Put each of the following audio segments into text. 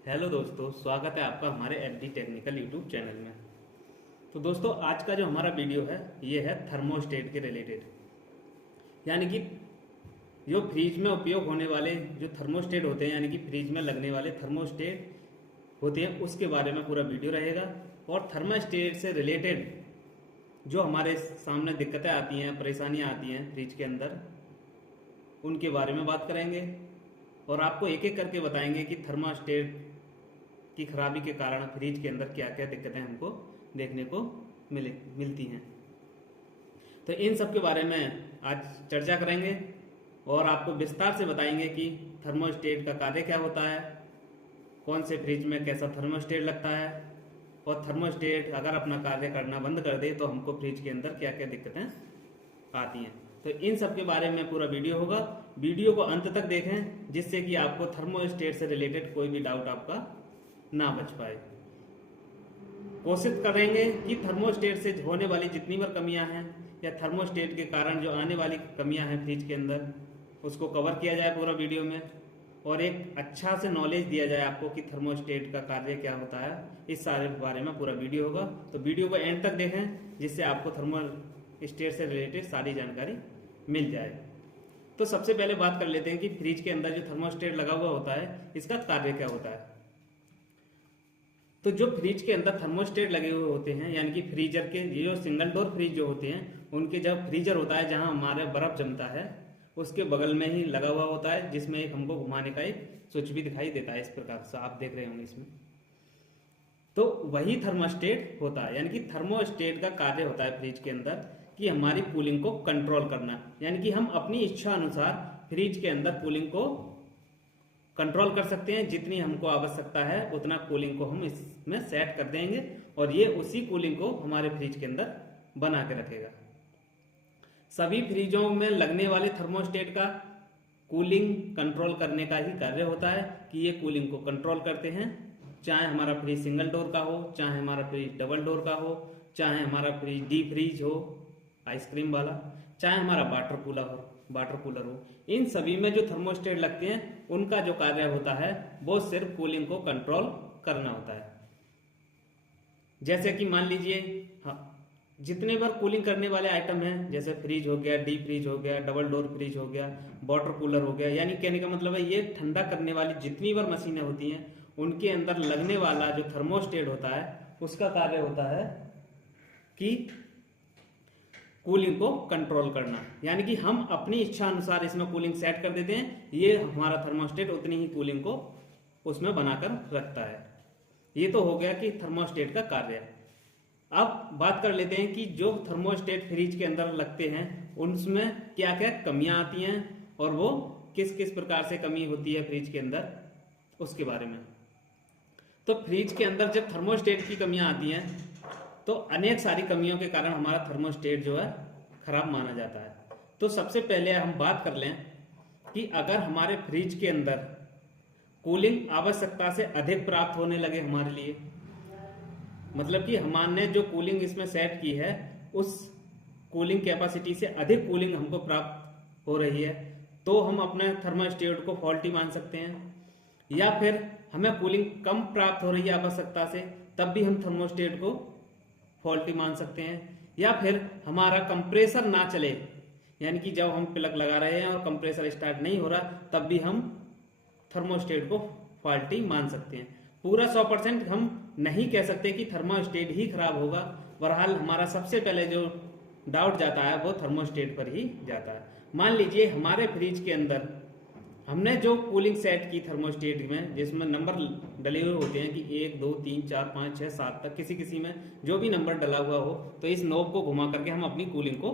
Hello दोस्तों, स्वागत है आपका हमारे एफडी टेक्निकल यूट्यूब चैनल में। तो दोस्तों, आज का जो हमारा वीडियो है ये है थर्मोस्टेट के रिलेटेड, यानी कि जो फ्रिज में उपयोग होने वाले जो थर्मोस्टेट होते हैं, यानी कि फ्रिज में लगने वाले थर्मोस्टेट होते हैं, उसके बारे में पूरा वीडियो रहेगा। और थर्मोस्टेट से रिलेटेड जो हमारे सामने दिक्कतें आती हैं, परेशानियाँ आती हैं फ्रिज के अंदर, उनके बारे में बात करेंगे और आपको एक एक करके बताएंगे कि थर्मोस्टेट की खराबी के कारण फ्रिज के अंदर क्या क्या दिक्कतें हमको देखने को मिलती हैं। तो इन सब के बारे में आज चर्चा करेंगे और आपको विस्तार से बताएंगे कि थर्मोस्टेट का कार्य क्या होता है, कौन से फ्रिज में कैसा थर्मोस्टेट लगता है, और थर्मोस्टेट अगर अपना कार्य करना बंद कर दे तो हमको फ्रिज के अंदर क्या क्या दिक्कतें आती हैं। तो इन सब के बारे में पूरा वीडियो होगा। वीडियो को अंत तक देखें जिससे कि आपको थर्मोस्टेट से रिलेटेड कोई भी डाउट आपका ना बच पाए। कोशिश करेंगे कि थर्मोस्टेट से होने वाली जितनी बार कमियां हैं या थर्मोस्टेट के कारण जो आने वाली कमियां हैं फ्रिज के अंदर, उसको कवर किया जाए पूरा वीडियो में, और एक अच्छा से नॉलेज दिया जाए आपको कि थर्मोस्टेट का कार्य क्या होता है। इस सारे बारे में पूरा वीडियो होगा, तो वीडियो को एंड तक देखें जिससे आपको थर्मोस्टेट से रिलेटेड सारी जानकारी मिल जाए। तो सबसे पहले बात कर लेते हैं कि फ्रिज के अंदर जो थर्मोस्टेट लगा हुआ होता है इसका कार्य क्या होता है। तो जो फ्रिज के अंदर थर्मोस्टेट लगे हुए होते हैं, यानी कि फ्रीजर के ये जो सिंगल डोर फ्रिज जो होते हैं, उनके जब फ्रीजर होता है जहां हमारे बर्फ जमता है उसके बगल में ही लगा हुआ होता है, जिसमें एक हमको घुमाने का एक स्विच भी दिखाई देता है। इस प्रकार से आप देख रहे होंगे इसमें। तो वही थर्मोस्टेट होता है, यानी कि थर्मोस्टेट का कार्य होता है फ्रिज के अंदर कि हमारी कूलिंग को कंट्रोल करना, यानी कि हम अपनी इच्छा अनुसार फ्रिज के अंदर कूलिंग को कंट्रोल कर सकते हैं। जितनी हमको आवश्यकता है उतना कूलिंग को हम इसमें सेट कर देंगे और ये उसी कूलिंग को हमारे फ्रिज के अंदर बना के रखेगा। सभी फ्रिजों में लगने वाले थर्मोस्टेट का कूलिंग कंट्रोल करने का ही कार्य होता है कि ये कूलिंग को कंट्रोल करते हैं। चाहे हमारा फ्रिज सिंगल डोर का हो, चाहे हमारा फ्रिज डबल डोर का हो, चाहे हमारा फ्रिज डीप फ्रीज हो आइसक्रीम वाला, चाहे हमारा वाटर कूलर हो, इन सभी में जो थर्मोस्टेट लगते हैं उनका जो कार्य होता है वो सिर्फ कूलिंग को कंट्रोल करना होता है। जैसे कि मान लीजिए, हाँ, जितने बार कूलिंग करने वाले आइटम हैं, जैसे फ्रिज हो गया, डीप फ्रीज हो गया, डबल डोर फ्रिज हो गया, वाटर कूलर हो गया, यानी कहने का मतलब है ये ठंडा करने वाली जितनी बार मशीनें होती हैं उनके अंदर लगने वाला जो थर्मोस्टेट होता है उसका कार्य होता है कि कूलिंग को कंट्रोल करना, यानी कि हम अपनी इच्छा अनुसार इसमें कूलिंग सेट कर देते हैं। ये हमारा थर्मोस्टेट उतनी ही कूलिंग को उसमें बनाकर रखता है। ये तो हो गया कि थर्मोस्टेट का कार्य। अब बात कर लेते हैं कि जो थर्मोस्टेट फ्रिज के अंदर लगते हैं उनमें क्या क्या कमियां आती हैं और वो किस किस प्रकार से कमी होती है फ्रिज के अंदर, उसके बारे में। तो फ्रिज के अंदर जब थर्मोस्टेट की कमियां आती हैं तो अनेक सारी कमियों के कारण हमारा थर्मोस्टेट जो है खराब माना जाता है। तो सबसे पहले हम बात कर लें कि अगर हमारे फ्रिज के अंदर कूलिंग आवश्यकता से अधिक प्राप्त होने लगे हमारे लिए, मतलब कि हमने जो कूलिंग इसमें सेट की है उस कूलिंग कैपेसिटी से अधिक कूलिंग हमको प्राप्त हो रही है, तो हम अपने थर्मोस्टेट को फॉल्टी मान सकते हैं। या फिर हमें कूलिंग कम प्राप्त हो रही है आवश्यकता से, तब भी हम थर्मोस्टेट को फॉल्टी मान सकते हैं। या फिर हमारा कंप्रेसर ना चले, यानी कि जब हम प्लग लगा रहे हैं और कंप्रेसर स्टार्ट नहीं हो रहा तब भी हम थर्मोस्टेट को फॉल्टी मान सकते हैं। पूरा 100% हम नहीं कह सकते कि थर्मोस्टेट ही खराब होगा। बहरहाल हमारा सबसे पहले जो डाउट जाता है वो थर्मोस्टेट पर ही जाता है। मान लीजिए हमारे फ्रिज के अंदर हमने जो कूलिंग सेट की थर्मोस्टेट में, जिसमें नंबर डले हुए होते हैं कि 1 2 3 4 5 6 7 तक, किसी किसी में जो भी नंबर डला हुआ हो, तो इस नोब को घुमा करके हम अपनी कूलिंग को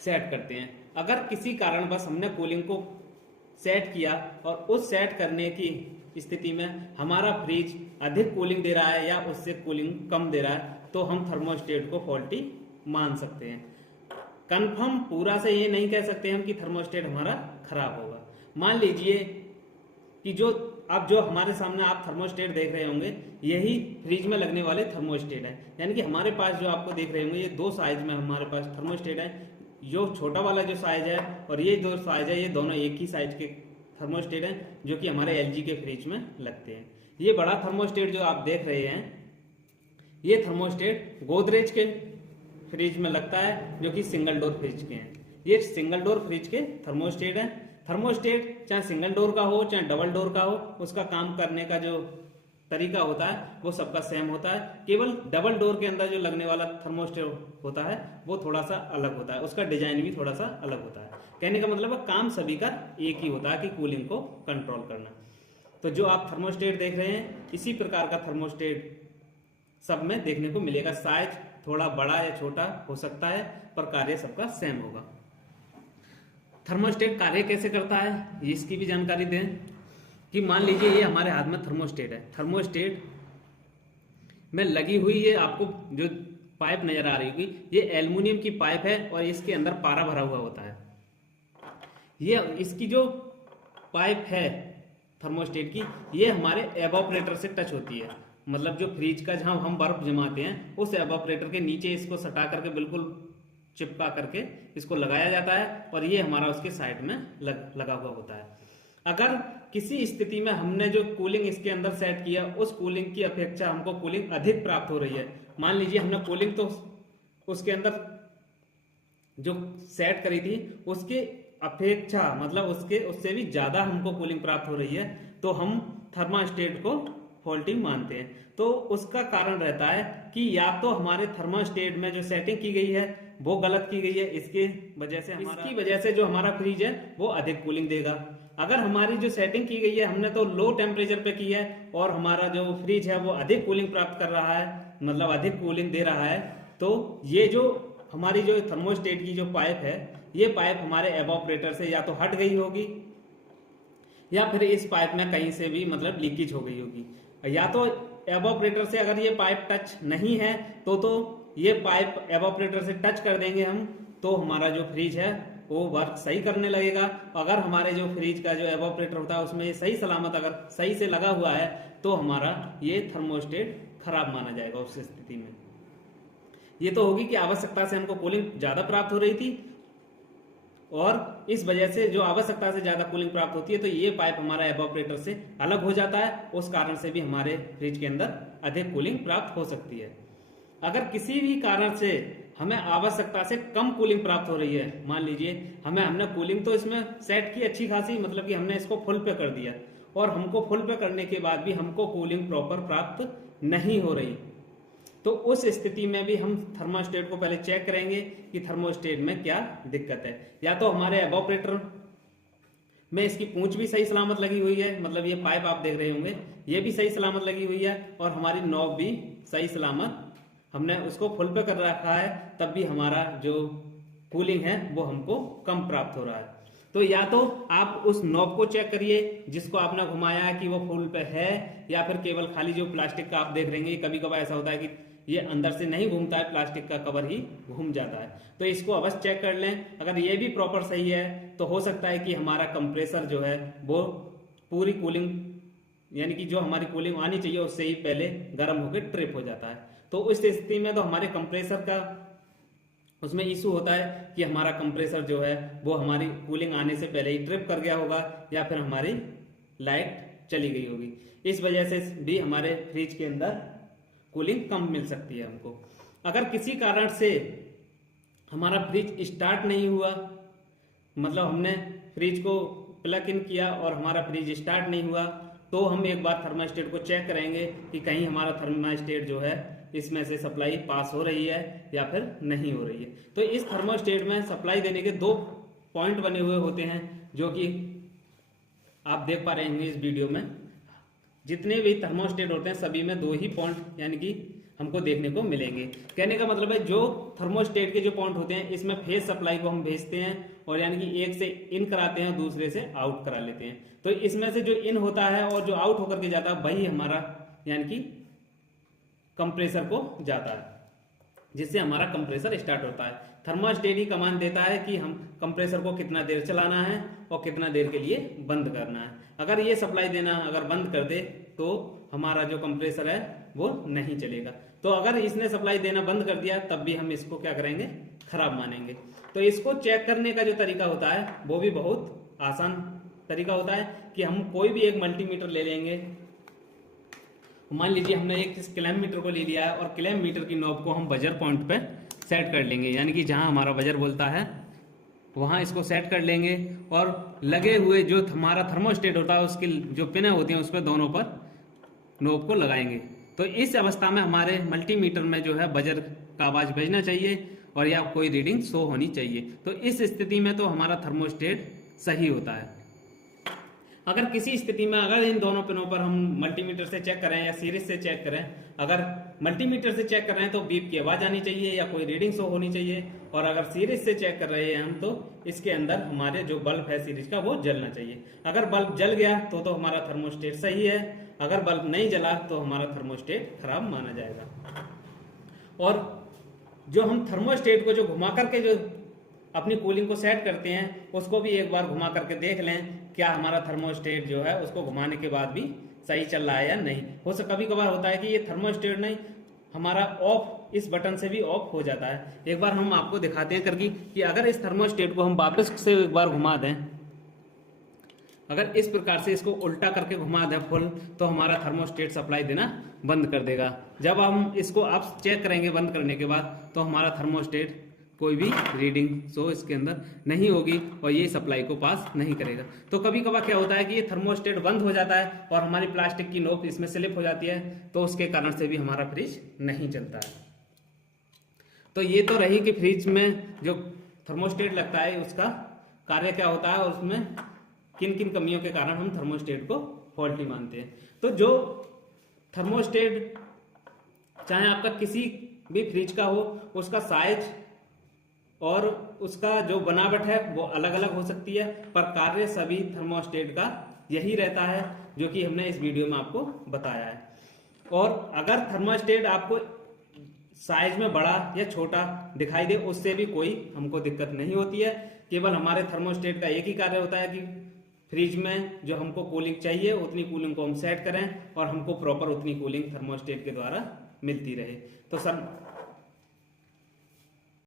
सेट करते हैं। अगर किसी कारणवश हमने कूलिंग को सेट किया और उस सेट करने की स्थिति में हमारा फ्रिज अधिक कूलिंग दे रहा है या उससे कूलिंग कम दे रहा है, तो हम थर्मोस्टेट को फॉल्टी मान सकते हैं। कंफर्म पूरा से ये नहीं कह सकते हम कि थर्मोस्टेट हमारा खराब होगा। मान लीजिए कि जो हमारे सामने आप थर्मोस्टेट देख रहे होंगे, यही फ्रिज में लगने वाले थर्मोस्टेट है, यानी कि हमारे पास जो आपको देख रहे होंगे ये 2 साइज में हमारे पास थर्मोस्टेट है। जो छोटा वाला जो साइज है और ये 2 साइज है, ये दोनों एक ही साइज के थर्मोस्टेट हैं जो कि हमारे एलजी के फ्रिज में लगते हैं। ये बड़ा थर्मोस्टेट जो आप देख रहे हैं, ये थर्मोस्टेट गोदरेज के फ्रिज में लगता है जो कि सिंगल डोर फ्रिज के हैं। ये सिंगल डोर फ्रिज के थर्मोस्टेट हैं। थर्मोस्टेट चाहे सिंगल डोर का हो चाहे डबल डोर का हो, उसका काम करने का जो तरीका होता है वो सबका सेम होता है। केवल डबल डोर के अंदर जो लगने वाला थर्मोस्टेट होता है वो थोड़ा सा अलग होता है, उसका डिजाइन भी थोड़ा सा अलग होता है। कहने का मतलब है काम सभी का एक ही होता है कि कूलिंग को कंट्रोल करना। तो जो आप थर्मोस्टेट देख रहे हैं, इसी प्रकार का थर्मोस्टेट सब में देखने को मिलेगा। साइज थोड़ा बड़ा या छोटा हो सकता है पर कार्य सबका सेम होगा। थर्मोस्टेट कार्य कैसे करता है इसकी भी जानकारी दें कि मान लीजिए ये हमारे हाथ में थर्मोस्टेट है। थर्मोस्टेट में लगी हुई ये आपको जो पाइप नजर आ रही होगी, ये एल्युमिनियम की पाइप है और इसके अंदर पारा भरा हुआ होता है। ये इसकी जो पाइप है थर्मोस्टेट की, ये हमारे एवापोरेटर से टच होती है। मतलब जो फ्रिज का जहां हम बर्फ जमाते हैं उस एवापोरेटर के नीचे इसको सटा करके बिल्कुल चिपका करके इसको लगाया जाता है और ये हमारा उसके साइड में लगा हुआ होता है। अगर किसी स्थिति में हमने जो कूलिंग इसके अंदर सेट किया, उस कूलिंग की अपेक्षा हमको कूलिंग अधिक प्राप्त हो रही है। मान लीजिए हमने कूलिंग तो उसके अंदर जो सेट करी थी उसके अपेक्षा मतलब उससे भी ज्यादा हमको कूलिंग प्राप्त हो रही है, तो हम थर्मोस्टेट को फॉल्टी मानते हैं। तो उसका कारण रहता है कि या तो हमारे थर्मोस्टेट में जो सेटिंग की गई है वो गलत की गई है, इसकी वजह से जो हमारा फ्रिज है वो अधिक कूलिंग देगा। अगर हमारी जो सेटिंग की गई है हमने तो लो टेम्परेचर पे की है और हमारा जो फ्रिज है वो अधिक कूलिंग प्राप्त कर रहा है, मतलब अधिक कूलिंग दे रहा है, तो ये जो हमारी जो थर्मोस्टेट की जो पाइप है, ये पाइप हमारे एवापोरेटर से या तो हट गई होगी या फिर इस पाइप में कहीं से भी मतलब लीकेज हो गई होगी। या तो एवापोरेटर से अगर ये पाइप टच नहीं है तो ये पाइप एवापोरेटर से टच कर देंगे हम, तो हमारा जो फ्रिज है वो वर्क सही करने लगेगा। अगर हमारे जो फ्रिज का जो एवापोरेटर होता है उसमें सही सलामत अगर सही से लगा हुआ है तो हमारा ये थर्मोस्टेट खराब माना जाएगा उस स्थिति में। ये तो होगी कि आवश्यकता से हमको कूलिंग ज्यादा प्राप्त हो रही थी और इस वजह से जो आवश्यकता से ज्यादा कूलिंग प्राप्त होती है तो ये पाइप हमारा एवापोरेटर से अलग हो जाता है, उस कारण से भी हमारे फ्रिज के अंदर अधिक कूलिंग प्राप्त हो सकती है। अगर किसी भी कारण से हमें आवश्यकता से कम कूलिंग प्राप्त हो रही है, मान लीजिए हमने कूलिंग तो इसमें सेट की अच्छी खासी, मतलब कि हमने इसको फुल पे कर दिया और हमको फुल पे करने के बाद भी हमको कूलिंग प्रॉपर प्राप्त नहीं हो रही, तो उस स्थिति में भी हम थर्मोस्टेट को पहले चेक करेंगे कि थर्मोस्टेट में क्या दिक्कत है। या तो हमारे एवापोरेटर में इसकी पूंछ भी सही सलामत लगी हुई है, मतलब ये पाइप आप देख रहे होंगे ये भी सही सलामत लगी हुई है और हमारी नॉब भी सही सलामत हमने उसको फुल पे कर रखा है, तब भी हमारा जो कूलिंग है वो हमको कम प्राप्त हो रहा है। तो या तो आप उस नॉब को चेक करिए जिसको आपने घुमाया है कि वो फुल पे है या फिर केवल खाली जो प्लास्टिक का आप देख रहे हैं, कभी कभार ऐसा होता है कि ये अंदर से नहीं घूमता है, प्लास्टिक का कवर ही घूम जाता है, तो इसको अवश्य चेक कर लें। अगर ये भी प्रॉपर सही है तो हो सकता है कि हमारा कंप्रेसर जो है वो पूरी कूलिंग यानी कि जो हमारी कूलिंग आनी चाहिए उससे ही पहले गर्म होकर ट्रिप हो जाता है। तो उस स्थिति में तो हमारे कंप्रेसर का उसमें इशू होता है कि हमारा कंप्रेसर जो है वो हमारी कूलिंग आने से पहले ही ट्रिप कर गया होगा या फिर हमारी लाइट चली गई होगी। इस वजह से भी हमारे फ्रिज के अंदर कूलिंग कम मिल सकती है हमको। अगर किसी कारण से हमारा फ्रिज स्टार्ट नहीं हुआ, मतलब हमने फ्रिज को प्लग इन किया और हमारा फ्रिज स्टार्ट नहीं हुआ, तो हम एक बार थर्मोस्टेट को चेक करेंगे कि कहीं हमारा थर्मोस्टेट जो है इसमें से सप्लाई पास हो रही है या फिर नहीं हो रही है। तो इस थर्मोस्टेट में सप्लाई देने के 2 पॉइंट बने हुए होते हैं जो कि आप देख पा रहे हैं इस वीडियो में। जितने भी थर्मोस्टेट होते हैं सभी में 2 ही पॉइंट यानी कि हमको देखने को मिलेंगे। कहने का मतलब है जो थर्मोस्टेट के जो पॉइंट होते हैं इसमें फेज सप्लाई को हम भेजते हैं और यानी कि एक से इन कराते हैं और दूसरे से आउट करा लेते हैं। तो इसमें से जो इन होता है और जो आउट होकर के जाता है वही हमारा यानी कि कंप्रेसर को जाता है, जिससे हमारा कंप्रेसर स्टार्ट होता है। थर्मोस्टेट ही कमांड देता है कि हम कंप्रेसर को कितना देर चलाना है और कितना देर के लिए बंद करना है। अगर ये सप्लाई देना अगर बंद कर दे तो हमारा जो कंप्रेसर है वो नहीं चलेगा। तो अगर इसने सप्लाई देना बंद कर दिया तब भी हम इसको क्या करेंगे, खराब मानेंगे। तो इसको चेक करने का जो तरीका होता है वो भी बहुत आसान तरीका होता है कि हम कोई भी एक मल्टीमीटर ले लेंगे। मान लीजिए हमने एक क्लैम्प मीटर को ले लिया है और क्लैम्प मीटर की नॉब को हम बजर पॉइंट पे सेट कर लेंगे, यानी कि जहां हमारा बजर बोलता है वहां इसको सेट कर लेंगे और लगे हुए जो हमारा थर्मोस्टेट होता है उसकी जो पिनें होती हैं उस पर दोनों पर नॉब को लगाएंगे। तो इस अवस्था में हमारे मल्टीमीटर में जो है बजर का आवाज बजना चाहिए और या कोई रीडिंग शो होनी चाहिए। तो इस स्थिति में तो हमारा थर्मोस्टेट सही होता है। अगर किसी स्थिति में अगर इन दोनों पिनों पर हम मल्टीमीटर से चेक करें या सीरीज से चेक करें, अगर मल्टीमीटर से चेक कर रहे हैं तो बीप की आवाज आनी चाहिए या कोई रीडिंग शो होनी चाहिए, और अगर सीरीज से चेक कर रहे हैं हम तो इसके अंदर हमारे जो बल्ब है सीरीज का वो जलना चाहिए। अगर बल्ब जल गया तो हमारा थर्मोस्टेट सही है, अगर बल्ब नहीं जला तो हमारा थर्मोस्टेट खराब माना जाएगा। और जो हम थर्मोस्टेट को जो घुमा करके जो अपनी कूलिंग को सेट करते हैं उसको भी एक बार घुमा करके देख लें क्या हमारा थर्मोस्टेट जो है उसको घुमाने के बाद भी सही चल रहा है या नहीं। कभी कभार होता है कि ये थर्मोस्टेट नहीं हमारा ऑफ, इस बटन से भी ऑफ हो जाता है। एक बार हम आपको दिखाते हैं करके कि अगर इस थर्मोस्टेट को हम वापस से एक बार घुमा दें, अगर इस प्रकार से इसको उल्टा करके घुमा दें फुल, तो हमारा थर्मोस्टेट सप्लाई देना बंद कर देगा। जब हम इसको आप चेक करेंगे बंद करने के बाद तो हमारा थर्मोस्टेट कोई भी रीडिंग शो इसके अंदर नहीं होगी और ये सप्लाई को पास नहीं करेगा। तो कभी कभार क्या होता है कि ये थर्मोस्टेट बंद हो जाता है और हमारी प्लास्टिक की नोक इसमें स्लिप हो जाती है, तो उसके कारण से भी हमारा फ्रिज नहीं चलता है। तो ये तो रही कि फ्रिज में जो थर्मोस्टेट लगता है उसका कार्य क्या होता है और उसमें किन किन कमियों के कारण हम थर्मोस्टेट को फॉल्टी मानते हैं। तो जो थर्मोस्टेट चाहे आपका किसी भी फ्रिज का हो, उसका साइज और उसका जो बनावट है वो अलग अलग हो सकती है, पर कार्य सभी थर्मोस्टेट का यही रहता है जो कि हमने इस वीडियो में आपको बताया है। और अगर थर्मोस्टेट आपको साइज में बड़ा या छोटा दिखाई दे उससे भी कोई हमको दिक्कत नहीं होती है। केवल हमारे थर्मोस्टेट का एक ही कार्य होता है कि फ्रिज में जो हमको कूलिंग चाहिए उतनी कूलिंग को हम सेट करें और हमको प्रॉपर उतनी कूलिंग थर्मोस्टेट के द्वारा मिलती रहे। तो सर